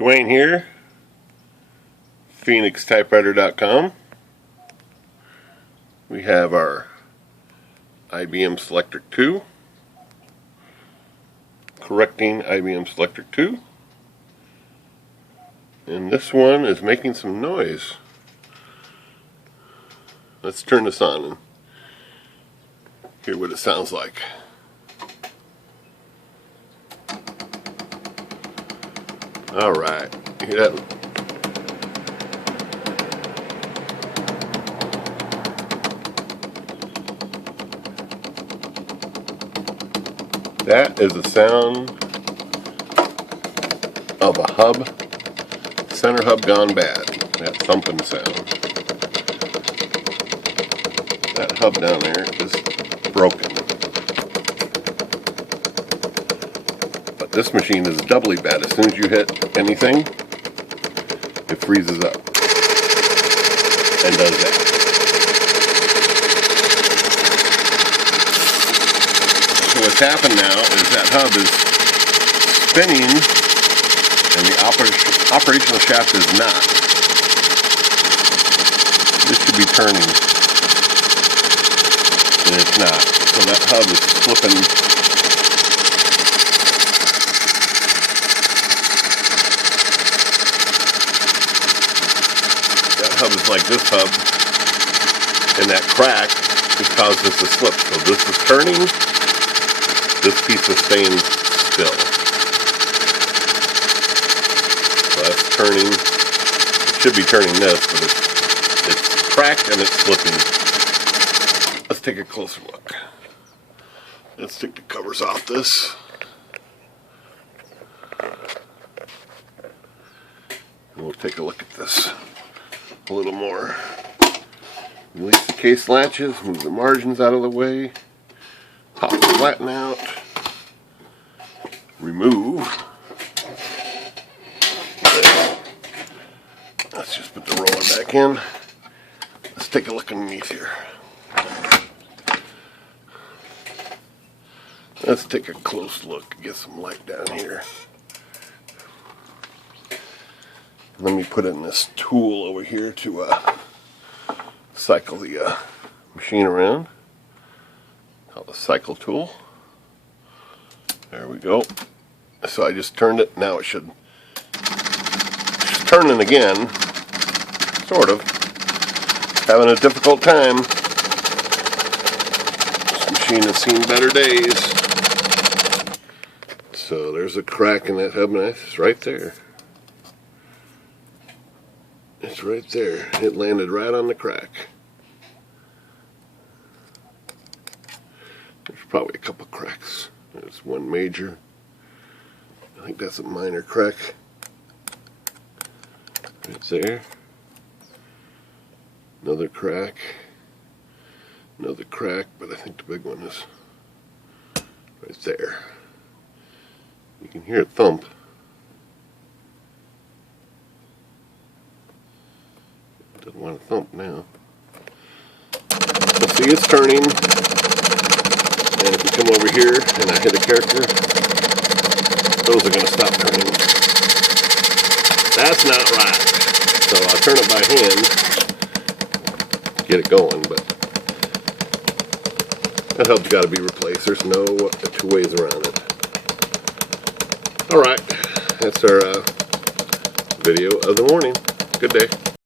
Dwayne here, PhoenixTypewriter.com. We have our IBM Selectric 2, correcting IBM Selectric 2, and this one is making some noise. Let's turn this on and hear what it sounds like. Alright, hear that? That is the sound of a hub, center hub gone bad. That thumping sound. That hub down there is broken. But this machine is doubly bad. As soon as you hit anything, it freezes up and does that. So what's happened now is that hub is spinning and the operational shaft is not. This should be turning and it's not. So that hub is flipping. That hub is like this hub, and that crack just caused this to slip. So this is turning. This piece is staying still. So that's turning. It should be turning this, but it's cracked and it's slipping. Let's take a closer look. Let's take the covers off this. And we'll take a look at this a little more. Release the case latches, move the margins out of the way. Pop the flatten out, remove. Let's just put the roller back in. Let's take a look underneath here. Let's take a close look, get some light down here. Let me put in this tool over here to cycle the machine around. Called the cycle tool. There we go. So I just turned it. Now it should. It's turning again. Sort of. Having a difficult time. This machine has seen better days. So there's a crack in that hub, and it's right there. It's right there. It landed right on the crack. There's probably a couple cracks. There's one major. I think that's a minor crack. Right there. Another crack. Another crack, but I think the big one is right there. You can hear it thump. It doesn't want to thump now. So see, it's turning. And if you come over here and I hit a character, those are going to stop turning. That's not right. So I'll turn it by hand, get it going, but that hub's got to be replaced. There's no two ways around it. Alright, that's our video of the morning. Good day.